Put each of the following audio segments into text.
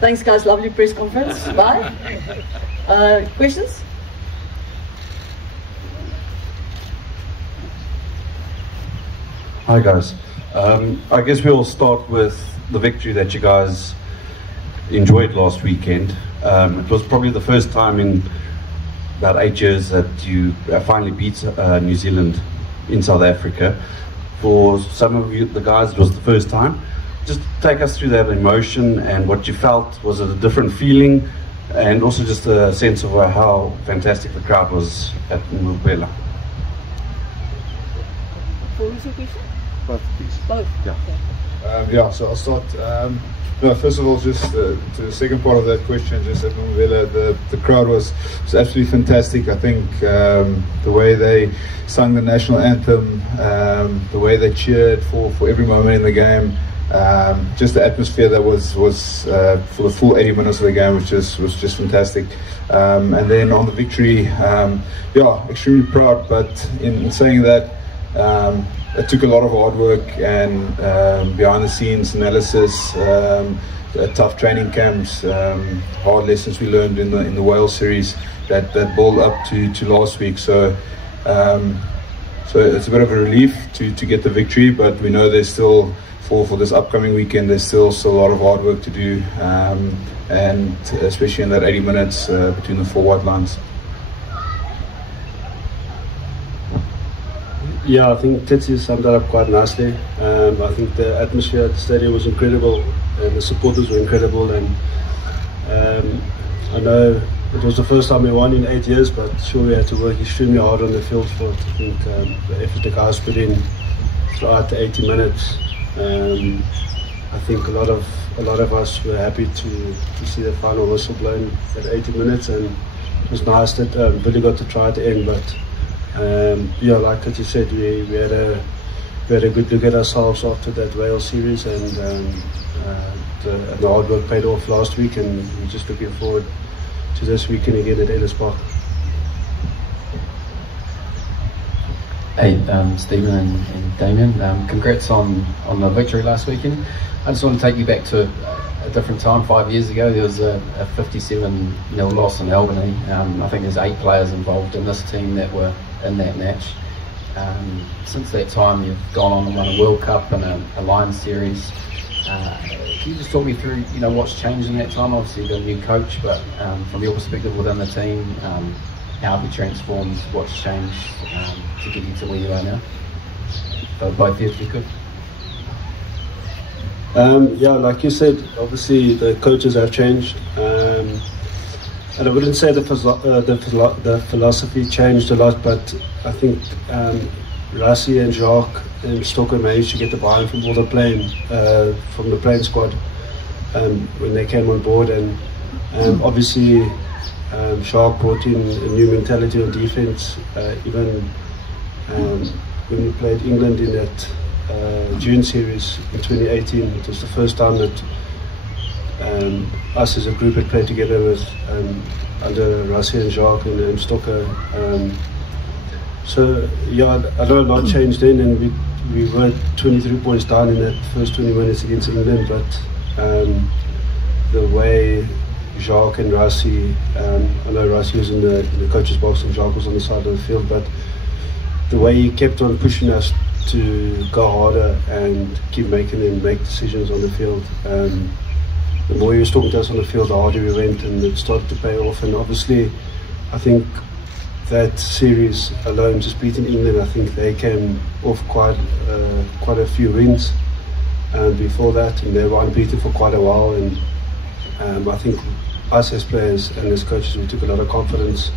Thanks, guys. Lovely press conference. Bye. Questions? Hi, guys. I guess we'll start with the victory that you guys enjoyed last weekend. It was probably the first time in about 8 years that you finally beat New Zealand in South Africa. For some of you, the guys, it was the first time. Just take us through that emotion and what you felt. Was it a different feeling? And also just a sense of how fantastic the crowd was at Mubela. What was your question? Both, please. Both? Yeah. Okay. Yeah, so I'll start. No, first of all, just to the second part of that question, just at Mubela, the crowd was absolutely fantastic. I think the way they sung the national anthem, the way they cheered for every moment in the game, just the atmosphere that was for the full 80 minutes of the game was just fantastic. And then on the victory, yeah, extremely proud. But in saying that, it took a lot of hard work and behind the scenes analysis, tough training camps, hard lessons we learned in the Wales series that build up to last week. So it's a bit of a relief to get the victory, but we know there's still for this upcoming weekend there's still a lot of hard work to do, and especially in that 80 minutes between the four white lines. Yeah, I think Titsi summed that up quite nicely. I think the atmosphere at the stadium was incredible and the supporters were incredible, and I know it was the first time we won in 8 years, but sure we had to work extremely hard on the field for it. I think the effort the guys put in throughout the 80 minutes, I think a lot of us were happy to see the final whistle blown at 80 minutes, and it was nice that Billy got to try at the end. But yeah, like you said, we had a good look at ourselves after that Wales series, and the hard work paid off last week, and we're just looking forward to this weekend again at Ellis Park. Hey, Stephen and Damian, congrats on the victory last weekend. I just want to take you back to a different time. 5 years ago there was a 57-0 loss in Albany. I think there's 8 players involved in this team that were in that match. Since that time you've gone on and won a World Cup and a Lions series. Can you just talk me through what's changed in that time? Obviously you've got a new coach, but from your perspective within the team, how have you transformed, what's changed to get you to where you are now? Both of you, if you could. Yeah, like you said, obviously the coaches have changed, and I wouldn't say the philosophy changed a lot, but I think Rassie and Jacques and Stocker managed to get the buy-in from all the playing squad when they came on board, and obviously Jacques brought in a new mentality on defence. Even when we played England in that June series in 2018, it was the first time that us as a group had played together with under Rassie and Jacques and Stocker. So yeah, I know a lot changed then, and we were 23 points down in that first 20 minutes against England, but the way Jacques and Rassie, I know Rassie was in the coach's box and Jacques was on the side of the field, but the way he kept on pushing us to go harder and keep making them make decisions on the field. The more he was talking to us on the field, the harder we went, and it started to pay off. And obviously, I think that series alone, just beating England, I think they came off quite a few wins before that, and they were unbeaten for quite a while. And I think us as players and as coaches, we took a lot of confidence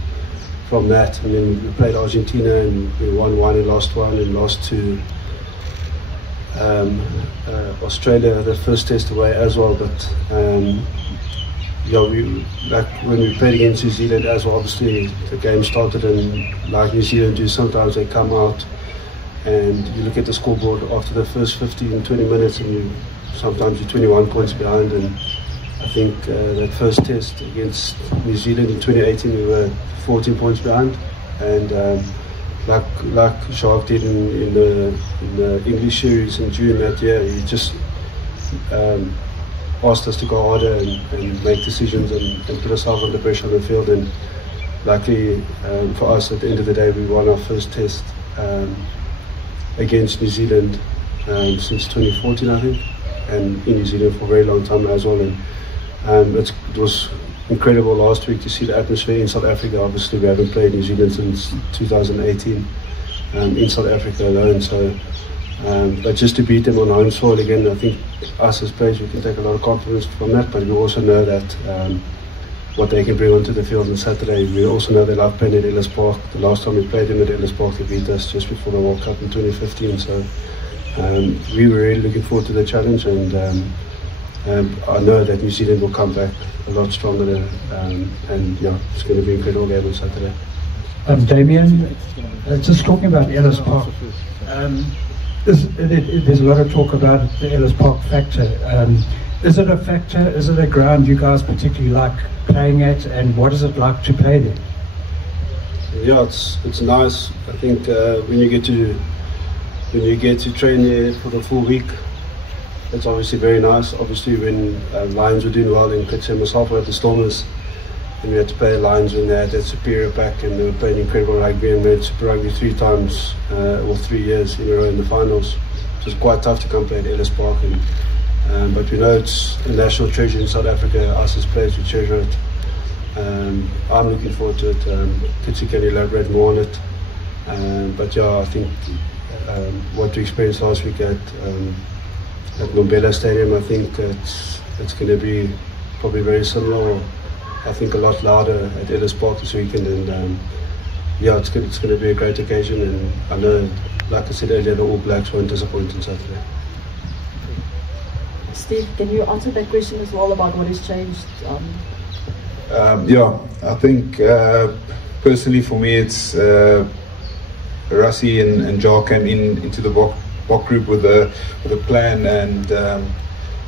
from that. I mean, we played Argentina and we won one and lost one, and lost to Australia the first test away as well. But yeah, when we played against New Zealand as well, obviously the game started, and like New Zealand do, sometimes they come out and you look at the scoreboard after the first 15-20 minutes and sometimes you're 21 points behind. And I think that first test against New Zealand in 2018 we were 14 points behind, and like Jacques did in the English series in June that year, he just asked us to go harder and make decisions and put ourselves under pressure on the field. And luckily for us, at the end of the day, we won our first test against New Zealand since 2014, I think, and in New Zealand for a very long time as well. And it was incredible last week to see the atmosphere in South Africa. Obviously, we haven't played New Zealand since 2018 in South Africa alone. So, but just to beat them on home soil again, I think us as players, we can take a lot of confidence from that. But we also know that what they can bring onto the field on Saturday. We also know they love playing at Ellis Park. The last time we played them at Ellis Park, they beat us just before the World Cup in 2015. So we were really looking forward to the challenge, and I know that New Zealand will come back a lot stronger, and yeah, it's going to be an incredible game on Saturday. Damian, just talking about Ellis Park, there's a lot of talk about the Ellis Park factor. Is it a factor? Is it a ground you guys particularly like playing at, and what is it like to play there? Yeah, it's nice. I think when you get to train there for the full week, it's obviously very nice. Obviously, when Lions were doing well in Kitshoff, myself were at the Stormers, and we had to play Lions when they had that superior pack, and they were playing incredible rugby, and we had Super Rugby 3 times or 3 years in a row in the finals. It was quite tough to come play at Ellis Park, but we know it's a national treasure in South Africa. Us as players, we treasure it. I'm looking forward to it. Kitshoff can elaborate more on it, but yeah, I think what we experienced last week at Mbombela Stadium, I think it's going to be probably very similar. I think a lot louder at Ellis Park this weekend, and yeah, it's going to be a great occasion. And I know, like I said earlier, the All Blacks won't disappoint on Saturday. Steve, can you answer that question as well about what has changed? Yeah, I think personally for me, it's Rassie and Jar came into the Bok group with a plan, and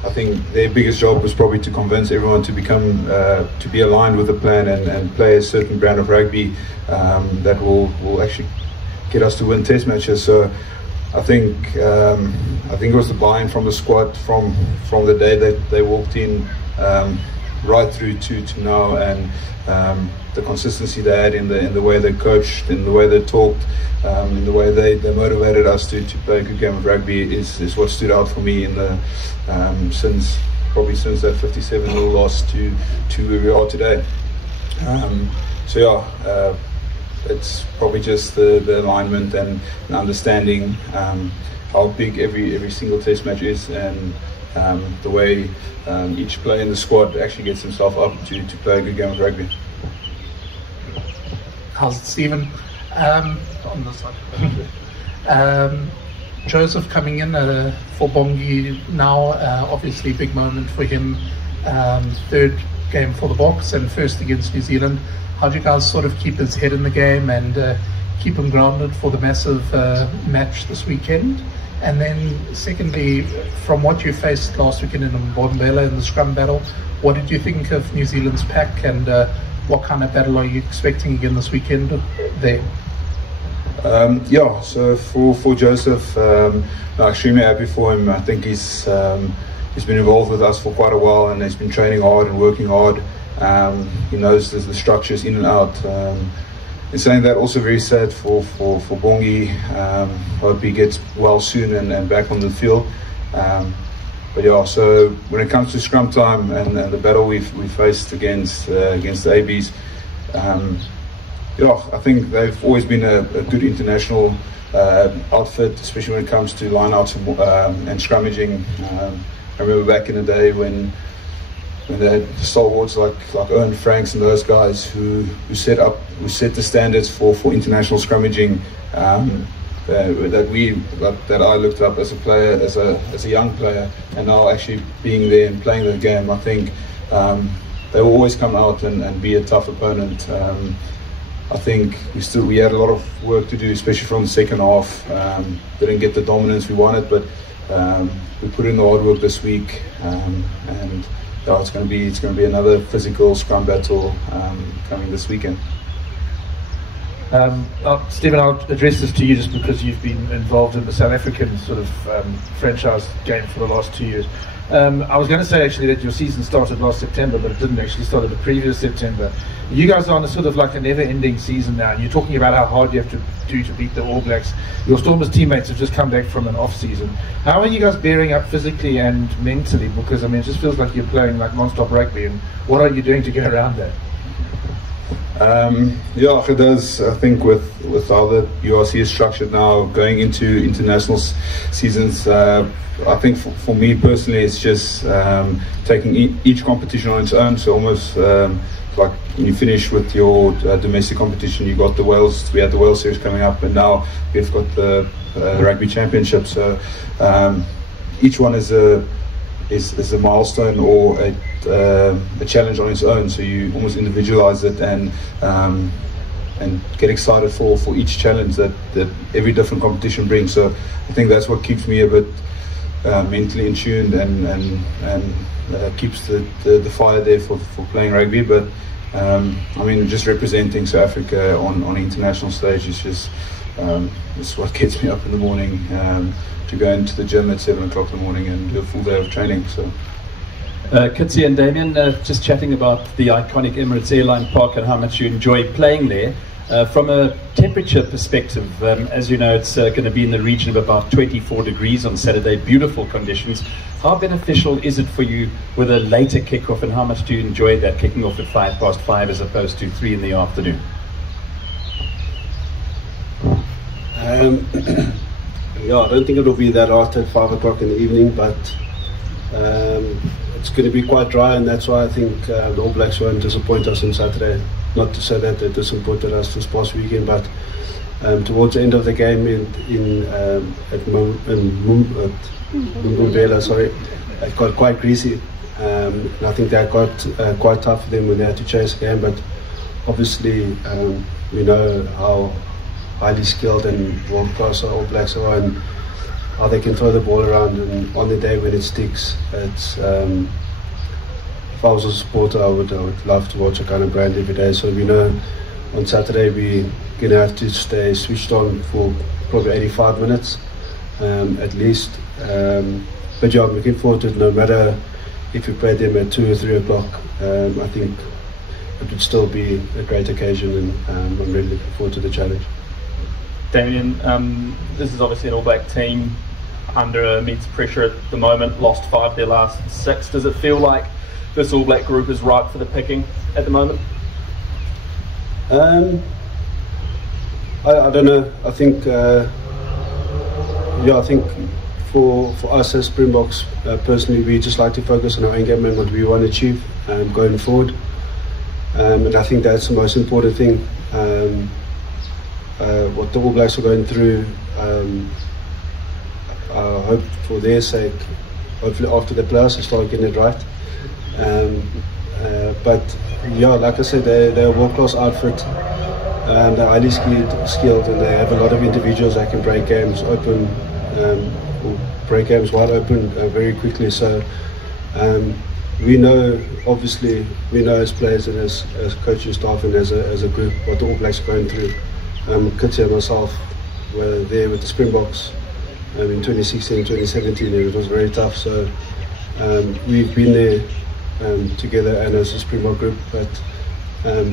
I think their biggest job was probably to convince everyone to become to be aligned with the plan and play a certain brand of rugby that will actually get us to win test matches. So I think it was the buy-in from the squad from the day that they walked in right through to now, and the consistency they had in the way they coached, in the way they talked, in the way they motivated us to play a good game of rugby is what stood out for me in the since that 57-0 loss to where we are today. So yeah, it's probably just the alignment and understanding how big every single test match is, and the way each player in the squad actually gets himself up to play a good game of rugby. How's it, Stephen? On this side. Joseph coming in for Bongi now, obviously big moment for him. Third game for the Boks and first against New Zealand. How do you guys sort of keep his head in the game and keep him grounded for the massive match this weekend? And then secondly, from what you faced last weekend in Mbombela in the scrum battle, what did you think of New Zealand's pack, and what kind of battle are you expecting again this weekend there? Yeah, so for Joseph, I'm extremely happy for him. I think he's been involved with us for quite a while, and he's been training hard and working hard. He knows the structures in and out. In saying that, also very sad for Bongi. Hope he gets well soon and back on the field. But yeah, so when it comes to scrum time and the battle we faced against the ABs, yeah, I think they've always been a good international outfit, especially when it comes to lineouts and scrummaging. I remember back in the day when they had stalwarts like Owen Franks and those guys who set the standards for international scrummaging that I looked up as a player, as a young player, and now actually being there and playing the game. I think they will always come out and be a tough opponent. I think we had a lot of work to do, especially from the second half. Didn't get the dominance we wanted, but we put in the hard work this week, and yeah, it's going to be another physical scrum battle coming this weekend. Stephen, I'll address this to you just because you've been involved in the South African sort of franchise game for the last 2 years. I was going to say actually that your season started last September, but it didn't actually start the previous September. You guys are on a sort of like a never-ending season now. You're talking about how hard you have to do to beat the All Blacks. Your Stormers teammates have just come back from an off-season. How are you guys bearing up physically and mentally? Because I mean, it just feels like you're playing like non-stop rugby. And what are you doing to get around that? Yeah, it does. I think with how the URC is structured now, going into international seasons, I think for me personally, it's just taking each competition on its own. So almost like when you finish with your domestic competition, you got the Wales. We had the Wales Series coming up, and now we've got the Rugby Championship. So each one is a milestone or a challenge on its own. So you almost individualize it and get excited for each challenge that every different competition brings. So I think that's what keeps me a bit mentally in tune and keeps the fire there for playing rugby. But I mean, just representing South Africa on the international stage is just it's what gets me up in the morning. To go into the gym at 7 o'clock in the morning and do a full day of training. So, Kitshoff and Damian, just chatting about the iconic Emirates Airline Park and how much you enjoy playing there. From a temperature perspective, as you know, it's going to be in the region of about 24 degrees on Saturday. Beautiful conditions. How beneficial is it for you with a later kickoff, and how much do you enjoy that, kicking off at 5:05 as opposed to 3 in the afternoon? Yeah, I don't think it will be that hot at 5 o'clock in the evening, but it's going to be quite dry, and that's why I think the All Blacks won't disappoint us on Saturday. Not to say that they disappointed us this past weekend, but towards the end of the game at Mbombela, it got quite greasy. And I think that got quite tough for them when they had to chase the game, but obviously we know how highly skilled and world-class our All Blacks are, and how they can throw the ball around, and on the day when it sticks, it's if I was a supporter, I would love to watch a kind of brand every day. So we know on Saturday we're going to have to stay switched on for probably 85 minutes at least, but yeah, I'm looking forward to it. No matter if we play them at 2 or 3 o'clock, I think it would still be a great occasion, and I'm really looking forward to the challenge. Damian, this is obviously an All Black team under immense pressure at the moment, lost 5 of their last 6. Does it feel like this All Black group is ripe for the picking at the moment? I don't know. I think I think for us as Springboks, personally, we just like to focus on our end game and what we want to achieve going forward, and I think that's the most important thing. What the All Blacks are going through, I hope for their sake, hopefully after the players start getting it right. But yeah, like I said, they're a world-class outfit, and they're highly skilled, and they have a lot of individuals that can break games open, or break games wide open very quickly. So we know, obviously, as players and as coaching staff and as a group, what the All Blacks are going through. Kitshoff and myself were there with the Springboks in 2016, 2017, and it was very tough. So we've been there together and as a Springbok group, but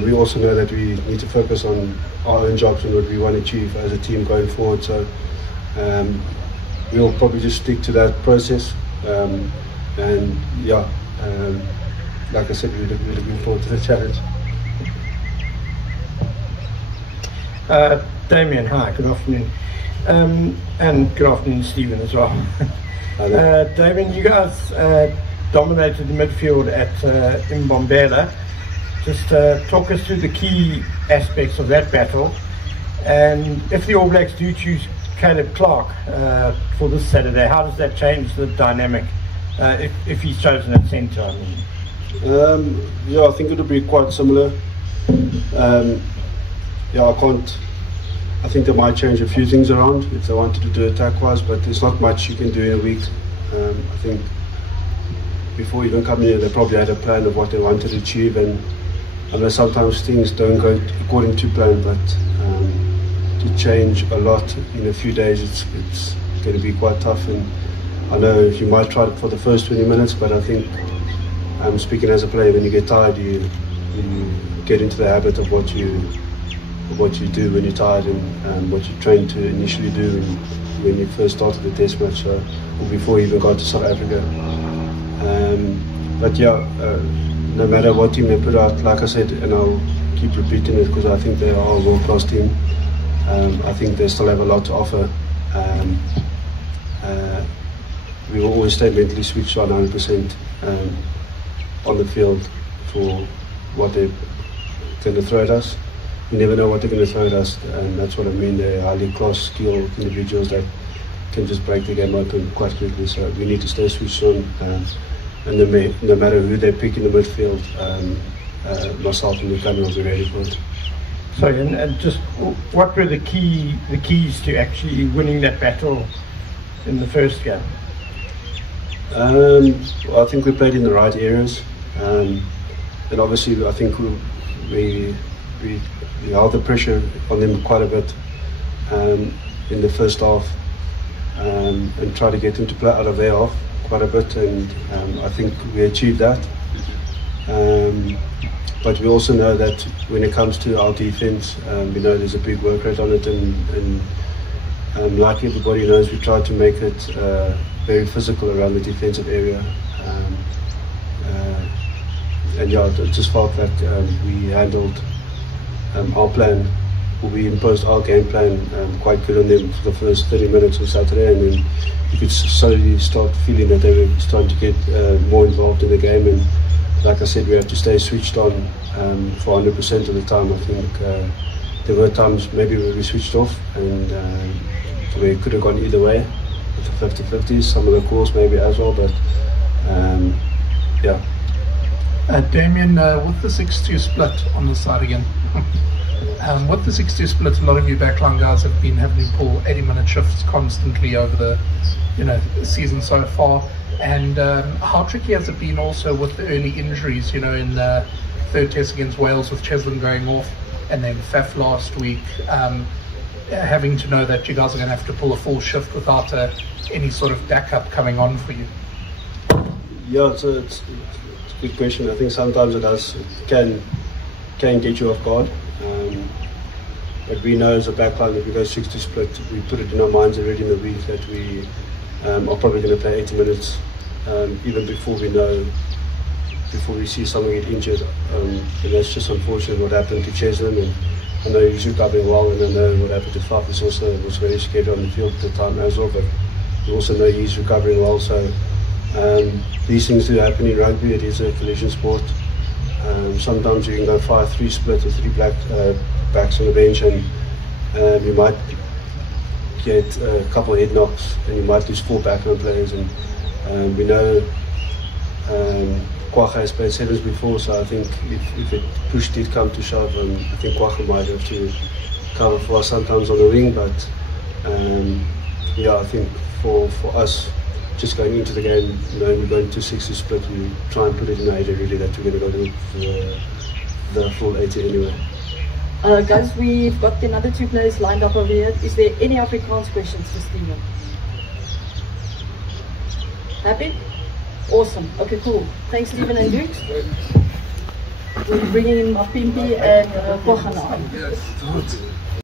we also know that we need to focus on our own jobs and what we want to achieve as a team going forward. So we'll probably just stick to that process, and yeah, like I said, we're looking forward to the challenge. Damian, hi, good afternoon. And good afternoon, Stephen, as well. Damian, you guys dominated the midfield at Mbombela. Just talk us through the key aspects of that battle. And if the All Blacks do choose Caleb Clark for this Saturday, how does that change the dynamic if he's chosen at centre? I mean, yeah, I think it'll be quite similar. Yeah, I think they might change a few things around if they wanted to do attack-wise, but there's not much you can do in a week. I think before even coming here, they probably had a plan of what they wanted to achieve, and I know sometimes things don't go according to plan, but to change a lot in a few days, it's going to be quite tough, and I know you might try it for the first 20 minutes, but I think I'm speaking as a player. When you get tired, you get into the habit of what you do when you're tired, and what you train to initially do when you first started the test match, or before you even got to South Africa. But yeah, no matter what team they put out, like I said, and I'll keep repeating it because I think they are a world-class team. I think they still have a lot to offer. We will always stay mentally switched on 100% on the field for what they're going to throw at us. You never know what they're going to throw at us, and that's what I mean. They're highly class, skilled individuals that can just break the game open quite quickly. So we need to stay switched on, and no matter who they pick in the midfield, myself and the camera will be ready for it. So, and just what were the keys to actually winning that battle in the first game? I think we played in the right areas, and obviously I think we held the pressure on them quite a bit in the first half, and tried to get them to play out of their half quite a bit, and I think we achieved that. But we also know that when it comes to our defence, we know there's a big work rate on it, and like everybody knows, we try to make it very physical around the defensive area. And yeah, I just felt that we handled our plan, we imposed our game plan quite good on them for the first 30 minutes of Saturday, and then you could slowly start feeling that they were starting to get more involved in the game. And like I said, we have to stay switched on for 100% of the time. I think there were times maybe where we switched off, and we could have gone either way with the 50-50s, some of the calls maybe as well, but yeah. Damian, with the 6-2 split on the side again, with the 6-2 split, a lot of you backline guys have been having to pull 80-minute shifts constantly over the season so far. And how tricky has it been also with the early injuries, in the third test against Wales with Cheslin going off, and then Faf last week, having to know that you guys are going to have to pull a full shift without any sort of backup coming on for you? Yeah, it's a good question. I think sometimes it can get you off guard. But we know as a backline that we go 6-2 split, we put it in our minds already in the week that we are probably going to play 80 minutes, even before we see someone get injured. And that's just unfortunate what happened to Cheslin, and I know he's recovering well, and I know what happened to Faf was very scared on the field at the time as well, but we also know he's recovering well. So these things do happen in rugby. It is a collision sport. Sometimes you can go 5-3 split with 3 backs on the bench, and you might get a couple of head knocks, and you might lose 4 backline players. And we know Kwagga has played sevens before, so I think if it push did come to shove, I think Kwagga might have to cover for us sometimes on the wing. But yeah, I think for us, just going into the game, knowing we're going to 6-2 split, we try and put it in the 80 really that we're going to go do for the full 80 anyway. Guys, we've got another 2 players lined up over here. Is there any Afrikaans questions for Steven? Happy? Awesome. Okay, cool. Thanks, Steven and Duke. We're bringing in Mapimpi and Kwagga now.